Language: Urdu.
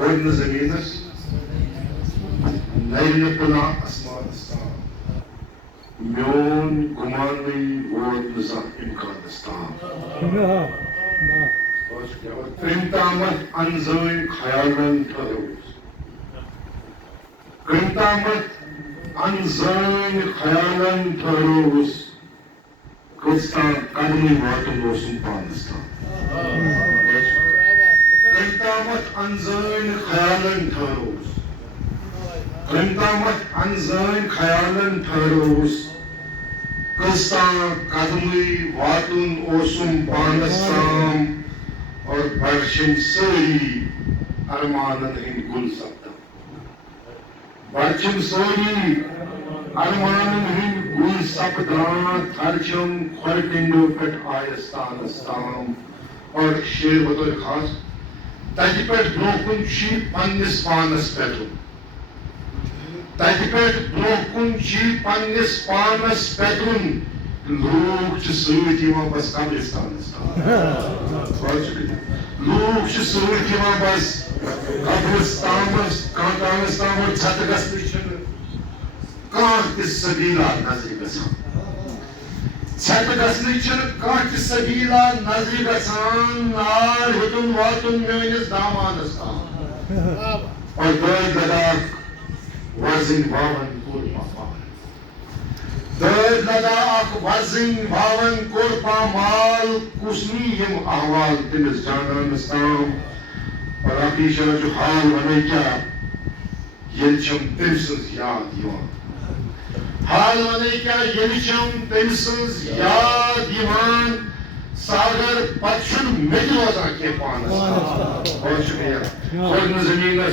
گۄڈٕ زٔمیٖنَس نَرِ پُنا آسمانَس تام میون گُمانٕے ووت نہٕ زانٛہہ اِمکانَس تام کٔمۍ تامَتھ اَنزٲنۍ خیالَن ٹھٔہروُس کٔمۍ تامَتھ اَنزٲنۍ خیالَن ٹھٔہروُس کٔژ تام قدمٕے واتُن اوسُم پانَس تام کٔمۍ تامَتھ اَنزٲنۍ خیالَن ٹھٔہروُس کٔمۍ تامَتھ اَنزٲنۍ خیالَن ٹھٔہروُس کٔژ تام قدمٕے واتُن اوسُم پانَس تام اور بَڑٕ سٲری اَرمانَن ہٕنٛدۍ گُل سَپدان بَڑٕ سٲری اَرمانَن ہٕنٛدۍ گُل سَپدان تھَرِ چھَم کھۄرِ ٹِنڈو پٮ۪ٹھ آیَس تانَس تام اور شعر بطور خاص تَتہِ پٮ۪ٹھ برٛونٛہہ کُن چھُ یہِ پنٛنِس پانَس پٮ۪ٹھُن تَتہِ پٮ۪ٹھ برٛونٛہہ کُن چھُ یہِ پنٛنِس پانَس پٮ۪ترُن لوٗکھ چھِ سۭتۍ یِوان بس قبرِستانَس تام لوٗکھ چھِ سۭتۍ یِوان بس قبرِستانَس تام اور ژھٮ۪تہٕ گژھنٕچ چھِنہٕ کانٛہہ تہِ سبیٖلا نظرِ گژھان ژھٮ۪تہٕ گژھنٕچ چھِنہٕ کانٛہہ تہِ سبیٖلا نظرِ گژھان نار ہیوٚتُن واتُن میٲنِس دامانَس تام اور دٲدۍ لداخ وۄزٕنۍ واوَن کوٚر پامال دٲدۍ لداخ وۄزٕنۍ واوَن کوٚر پامال کُس نی یِم احوال تٔمِس جانانَس تام اور باقٕے شاہ چھُ حال وَنَے کیٛاہ ییٚلہِ چھَم تٔمۍ سٕنٛز یاد یِوان حال وَنَے کیٛاہ ییٚلہِ چھَم تٔمۍ سٕنٛز یاد یِوان ساگر پتہٕ چھُنہٕ مےٚ تہِ روزان کینٛہہ پانَس تام گۄڈٕ چھُ مےٚ زٔمیٖنَس